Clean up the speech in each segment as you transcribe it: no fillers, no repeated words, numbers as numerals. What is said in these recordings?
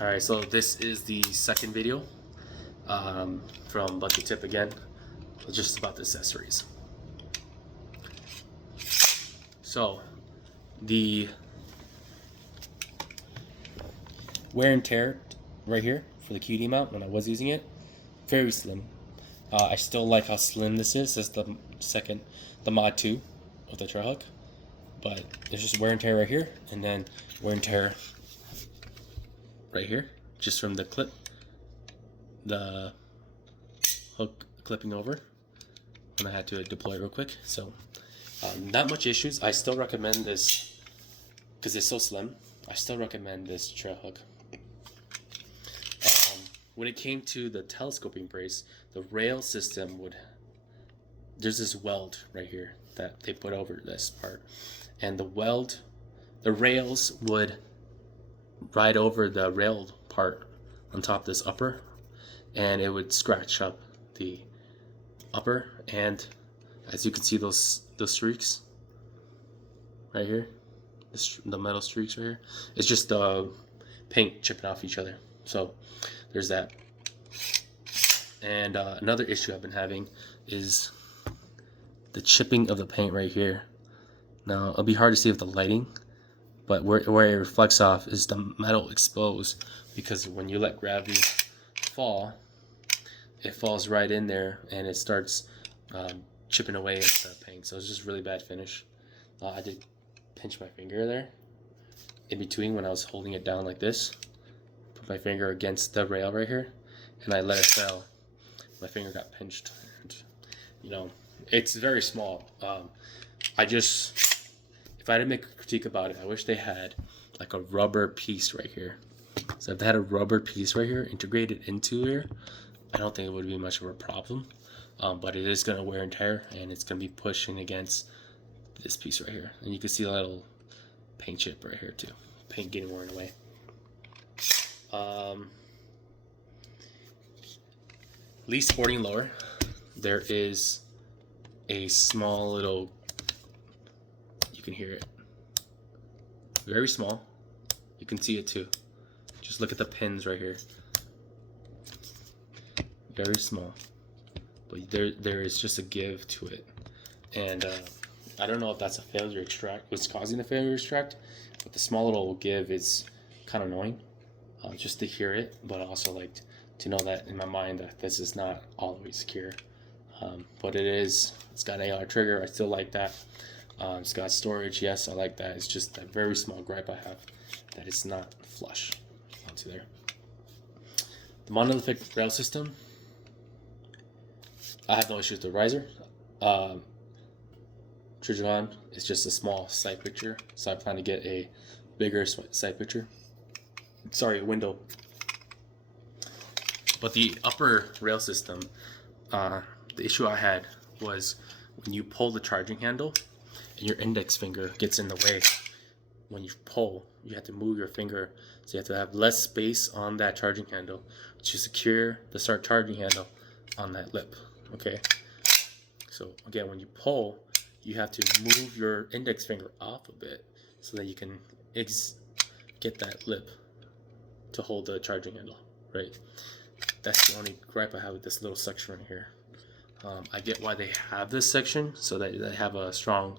Alright, so this is the second video from Budget Tip again, just about the accessories. So, the wear and tear right here for the QD mount when I was using it, very slim. I still like how slim this is. This is the mod 2 of the trail hook. But there's just wear and tear right here, and then wear and tear right here, just from the clip, the hook clipping over when I had to deploy it real quick. So not much issues. I still recommend this because it's so slim. I still recommend this trail hook. When it came to the telescoping brace, the rail system there's this weld right here that they put over this part, and the rails would ride over the rail part on top of this upper, and it would scratch up the upper, and as you can see those streaks right here, the metal streaks right here, it's just the paint chipping off each other. So there's that. And another issue I've been having is the chipping of the paint right here. Now it'll be hard to see with the lighting, but where it reflects off is the metal exposed, because when you let gravity fall, it falls right in there and it starts chipping away at the paint. So it's just really bad finish. I did pinch my finger there in between when I was holding it down like this. Put my finger against the rail right here, and I let it fall. My finger got pinched. And, you know, it's very small. If I had to make a critique about it, I wish they had like a rubber piece right here. So if they had a rubber piece right here integrated into here, I don't think it would be much of a problem. But it is going to wear and tear, and it's going to be pushing against this piece right here. And you can see a little paint chip right here too. Paint getting worn away. Leaf sporting lower, there is a small little, you can hear it, very small, you can see it too, just look at the pins right here, very small, but there is just a give to it. And I don't know if that's a failure extract, what's causing the failure extract, but the small little give is kind of annoying, just to hear it, but also like to know that in my mind that this is not always secure. But it's got an AR trigger, I still like that. It's got storage, yes, I like that. It's just that very small gripe I have, that it's not flush onto there. The monolithic rail system, I have no issues with the riser. Trigon is just a small side picture, so I plan to get a bigger side picture. Sorry, a window. But the upper rail system, the issue I had was when you pull the charging handle and your index finger gets in the way. When you pull, you have to move your finger, so you have to have less space on that charging handle to secure the start charging handle on that lip. Okay, so again, when you pull, you have to move your index finger off a bit so that you can get that lip to hold the charging handle, right? That's the only gripe I have with this little section right here. I get why they have this section so that they have a strong,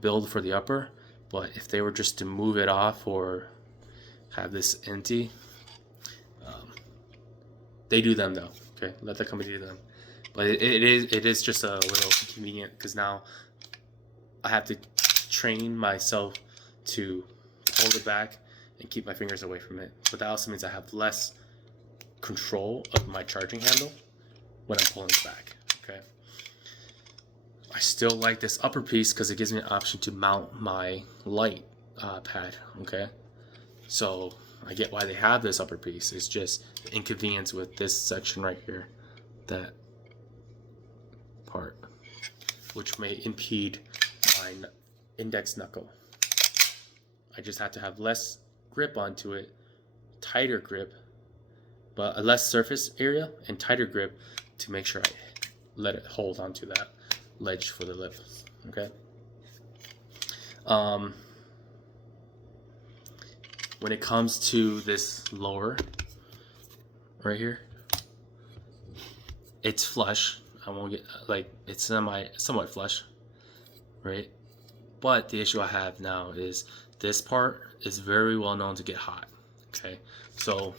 build for the upper. But if they were just to move it off or have this empty, they do them though. Okay, let the company do them. But it is just a little inconvenient because now I have to train myself to hold it back and keep my fingers away from it. But that also means I have less control of my charging handle when I'm pulling it back. Okay, I still like this upper piece because it gives me an option to mount my light pad. Okay, so I get why they have this upper piece. It's just the inconvenience with this section right here, that part, which may impede my index knuckle. I just have to have less grip onto it, tighter grip, but a less surface area and tighter grip to make sure I let it hold onto that ledge for the lip. Okay. when it comes to this lower right here, it's flush. I won't get like it's somewhat flush, right? But the issue I have now is this part is very well known to get hot. Okay, so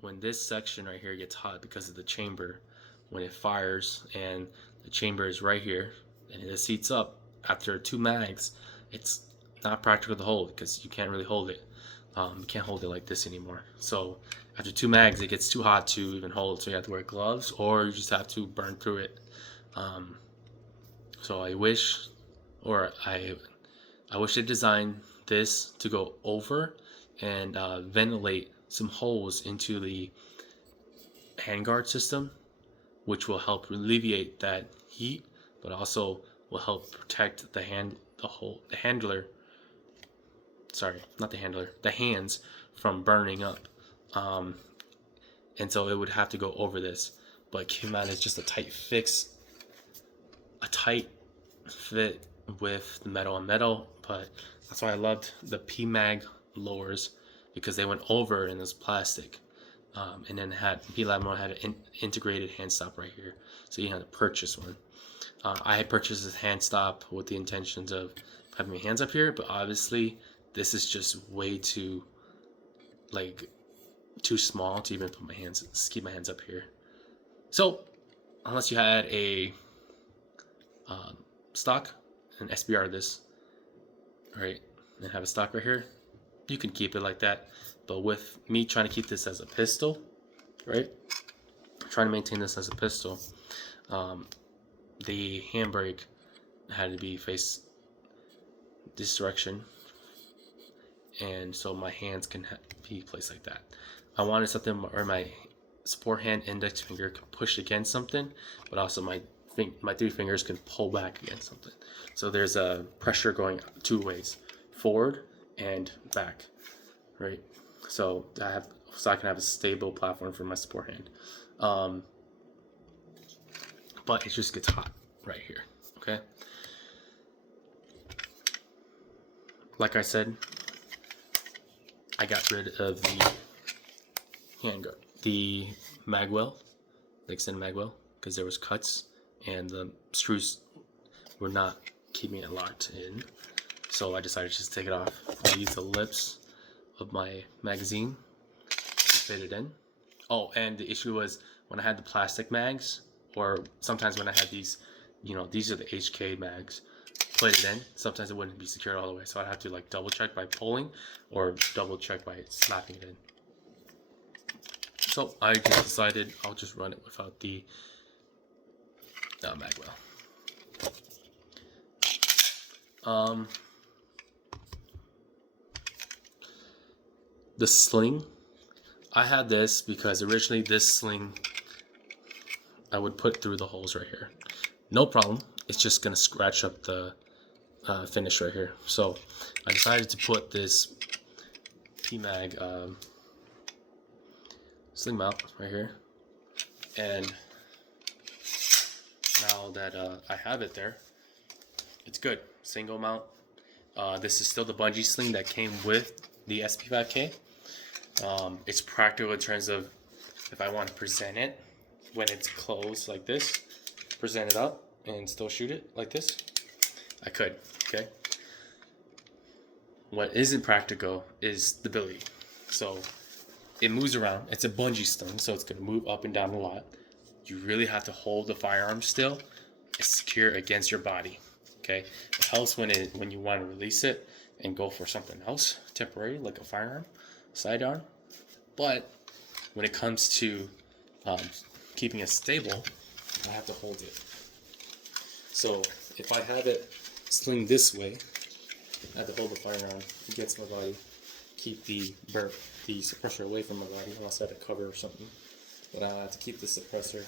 when this section right here gets hot because of the chamber, when it fires and the chamber is right here and it heats up after 2 mags, it's not practical to hold because you can't really hold it. You can't hold it like this anymore. So after 2 mags, it gets too hot to even hold. So you have to wear gloves, or you just have to burn through it. So I wish they designed this to go over and ventilate some holes into the handguard system, which will help alleviate that heat, but also will help protect the hands from burning up. And so it would have to go over this, but keep in mind it's just a tight fit with the metal on metal. But that's why I loved the PMAG lowers, because they went over in this plastic, and then P-Lab had an integrated hand stop right here, so you had to purchase one. I had purchased this hand stop with the intentions of having my hands up here, but obviously this is just way too small to even keep my hands up here. So unless you had a stock, an SBR this, right, and have a stock right here, you can keep it like that. But with me trying to keep this as a pistol, right, trying to maintain this as a pistol, the handbrake had to be faced this direction, and so my hands can be placed like that. I wanted something where my support hand, index finger can push against something, but also my 3 fingers can pull back against something. So there's a pressure going 2 ways, forward and back, right? So I can have a stable platform for my support hand. But it just gets hot right here, okay? Like I said, I got rid of the handguard, the magwell, the extended magwell, because there was cuts and the screws were not keeping it locked in. So I decided to just take it off. I used the lips of my magazine to fit it in. Oh, and the issue was when I had the plastic mags, or sometimes when I had these, these are the HK mags, put it in, sometimes it wouldn't be secured all the way, so I'd have to double check by pulling or double check by slapping it in. So I just decided I'll just run it without the magwell. The sling, I had this because originally this sling I would put through the holes right here, no problem. It's just gonna scratch up the finish right here. So I decided to put this PMAG sling mount right here, and now that I have it there, it's good. Single mount. This is still the bungee sling that came with the SP5K. It's practical in terms of if I want to present it when it's closed like this, present it up and still shoot it like this, I could, okay? What isn't practical is stability. So it moves around. It's a bungee sling, so it's going to move up and down a lot. You really have to hold the firearm still. It's secure against your body, okay? It helps when you want to release it and go for something else temporary, like a firearm, sidearm. But when it comes to keeping it stable, I have to hold it. So if I have it sling this way, I have to hold the firearm against my body, keep the suppressor away from my body, unless I have to cover or something. But I have to keep the suppressor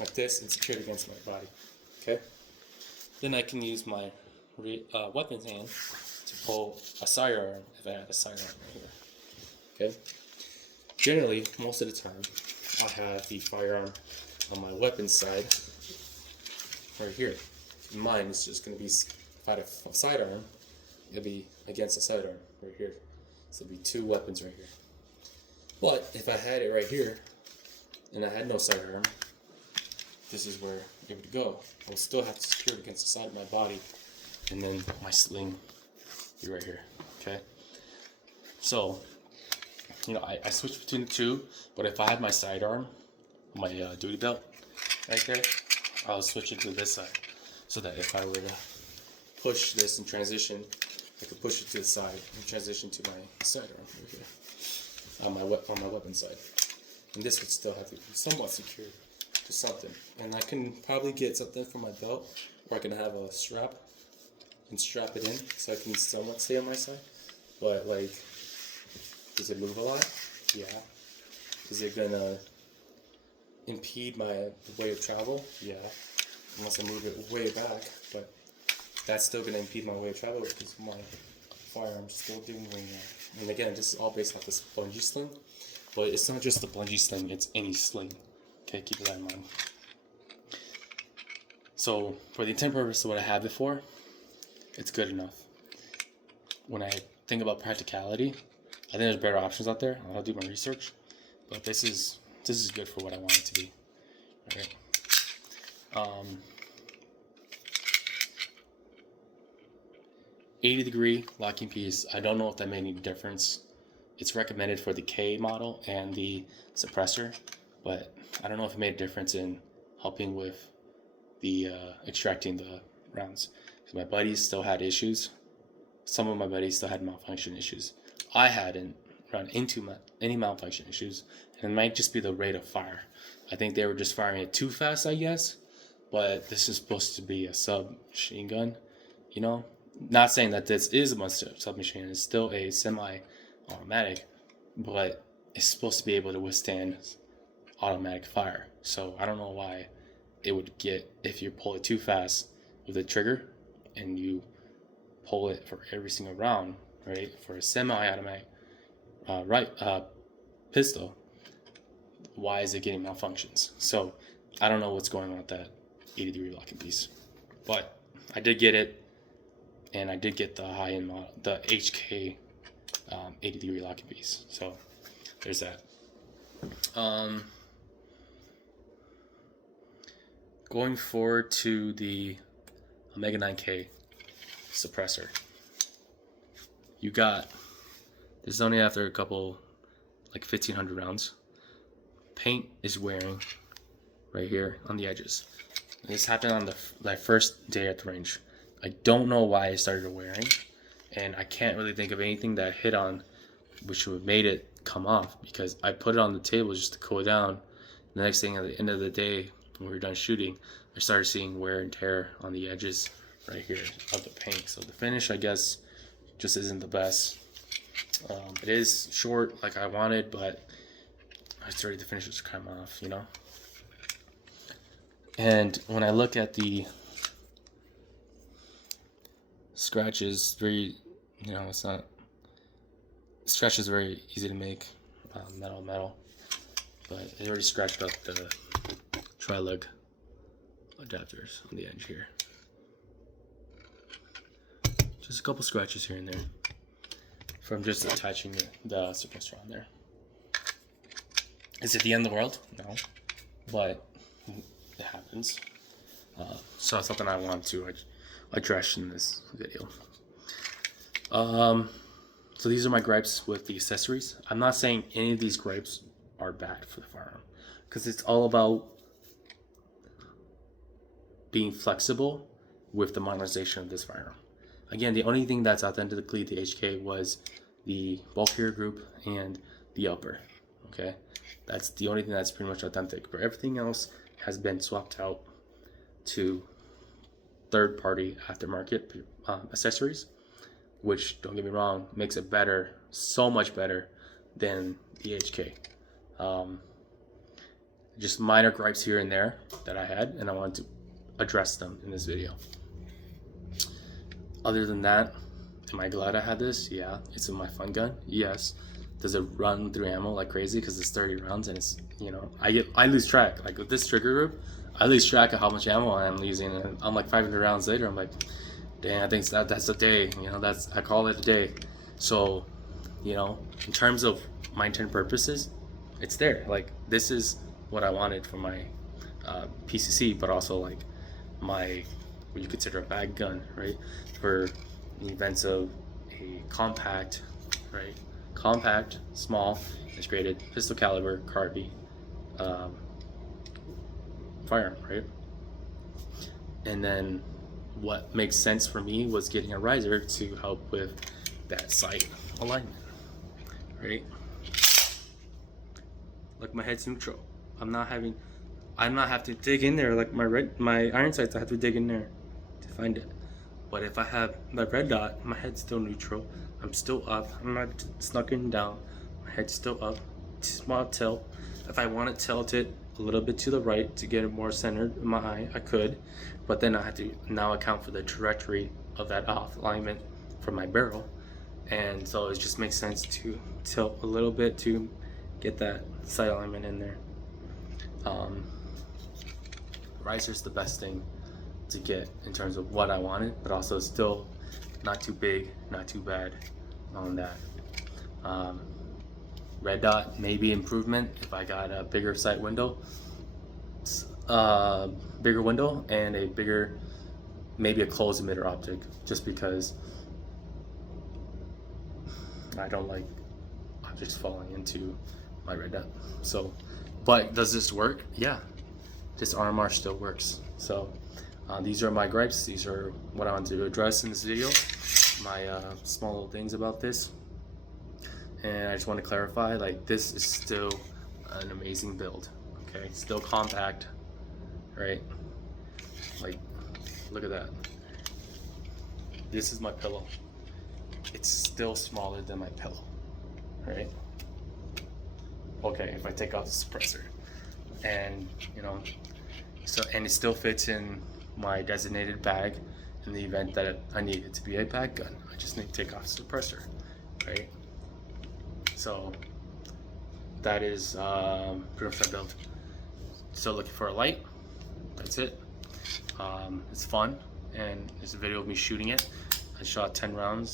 like this and secure it against my body. Okay. Then I can use my weapons hand to pull a sidearm if I have a sidearm right here. Okay. Generally, most of the time, I have the firearm on my weapons side right here. Mine is just going to be, if I had a sidearm, it'll be against the sidearm right here. So it'll be 2 weapons right here. But if I had it right here, and I had no sidearm, this is where it would go. I would still have to secure it against the side of my body, and then my sling be right here. Okay. So, you know, I switched between the two, but if I had my sidearm, my duty belt right there, I'll switch it to this side, so that if I were to push this and transition, I could push it to the side and transition to my sidearm right here on my weapon side, and this would still have to be somewhat secured to something. And I can probably get something from my belt, or I can have a strap and strap it in so I can somewhat stay on my side. But like, does it move a lot? Yeah. Is it gonna impede my way of travel? Yeah. Unless I move it way back, but that's still gonna impede my way of travel because my firearm's still doing that. And again, this is all based off this bungee sling, but it's not just the bungee sling, it's any sling. Okay, keep that in mind. So for the intent purpose of what I have it for, it's good enough. When I think about practicality, I think there's better options out there. I'll do my research, but this is good for what I want it to be. All right. 80-degree locking piece. I don't know if that made any difference. It's recommended for the K model and the suppressor, but I don't know if it made a difference in helping with the extracting the rounds. Because my buddies still had issues. Some of my buddies still had malfunction issues. I hadn't run into any malfunction issues, and it might just be the rate of fire. I think they were just firing it too fast, I guess. But this is supposed to be a submachine gun, you know. Not saying that this is a submachine. It's still a semi-automatic, but it's supposed to be able to withstand automatic fire. So I don't know why it would get, if you pull it too fast with the trigger and you pull it for every single round, right? For a semi-automatic pistol, why is it getting malfunctions? So I don't know what's going on with that 80-degree locking piece, but I did get it. And I did get the high-end model, the HK 80-degree locking piece. So there's that. Going forward to the Omega 9K suppressor. You got, this is only after a couple, like 1,500 rounds. Paint is wearing right here on the edges. This happened on the first day at the range. I don't know why it started wearing, and I can't really think of anything that hit on which would have made it come off, because I put it on the table just to cool it down. The next thing, at the end of the day, when we were done shooting, I started seeing wear and tear on the edges right here of the paint. So the finish, I guess, just isn't the best. It is short like I wanted, but I started the finish was come off, you know. And when I look at the scratches, very, you know, it's not, scratch is very easy to make, metal, but it already scratched up the tri-lug adapters on the edge here. Just a couple scratches here and there from just attaching the suppressor on there. Is it the end of the world? No, but it happens. So it's something I want to address in this video. So these are my gripes with the accessories. I'm not saying any of these gripes are bad for the firearm, because it's all about being flexible with the modernization of this firearm. Again, the only thing that's authentically the HK was the bulkier group and the upper. Okay, that's the only thing that's pretty much authentic, but everything else has been swapped out to third-party aftermarket accessories, which, don't get me wrong, makes it better, so much better than the HK. Just minor gripes here and there that I had, and I wanted to address them in this video. Other than that, am I glad I had this? Yeah. It's in my fun gun? Yes. Does it run through ammo like crazy because it's 30 rounds and it's, you know, I lose track. Like with this trigger group, I lose track of how much ammo I'm using, and I'm like 500 rounds later, I'm like, Dang, I think that's a day. You know, I call it a day. So, you know, in terms of my intended purposes, it's there. Like, this is what I wanted for my PCC, but also like my, what you consider a bag gun, right? For the events of a compact, right? Compact, small, integrated pistol caliber carbine firearm, right? And then what makes sense for me was getting a riser to help with that sight alignment, right? Like, my head's neutral. I'm not having to dig in there like my iron sights. I have to dig in there to find it. But if I have the red dot, my head's still neutral. I'm still up. I'm not snucking down. My head's still up. Small tilt. If I want to tilt it a little bit to the right to get it more centered in my eye, I could. But then I have to now account for the trajectory of that off alignment from my barrel. And so it just makes sense to tilt a little bit to get that sight alignment in there. Riser's the best thing to get in terms of what I wanted, but also still not too big, not too bad on that. Red dot, maybe improvement if I got a bigger sight window, bigger window, and a bigger, maybe a closed emitter optic, just because I don't like objects falling into my red dot. So, but does this work? Yeah, this RMR still works. So these are my gripes. These are what I want to address in this video. My small little things about this. And I just want to clarify, like, this is still an amazing build. Okay, still compact, right? Like, look at that. This is my pillow. It's still smaller than my pillow, right? Okay, if I take off the suppressor, and you know, so, and it still fits in my designated bag in the event that I need it to be a bag gun. I just need to take off the suppressor, right? So that is pretty much my build. Still looking for a light. That's it. It's fun, and it's a video of me shooting it. I shot 10 rounds.